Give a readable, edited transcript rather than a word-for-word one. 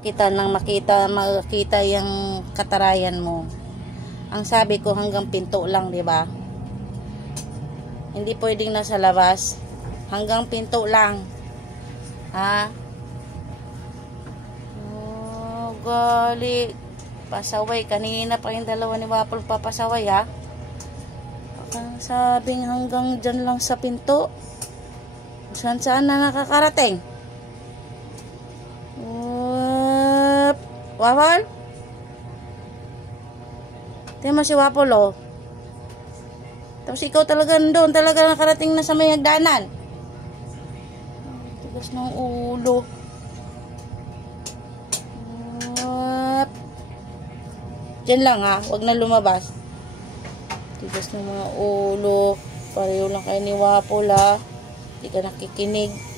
Kita nang makita yung katarayan mo. Ang sabi ko hanggang pinto lang, 'di ba? Hindi pwedeng nasa labas. Hanggang pinto lang. Ha? Oh, gali. Pasaway. Kanina pa yung dalawa ni Wapol papasaway, ha? Ang sabing hanggang dyan lang sa pinto. Saan na nakakarating? Wapol? Tingnan mo si Wapol, oh. Tapos ikaw talaga doon, talaga nakarating na sa may hagdanan. Tigas ng ulo. Diyan lang, ha. Huwag na lumabas. Tigas ng mga ulo. Pareho lang kayo ni Wapol, ha. Hindi ka nakikinig.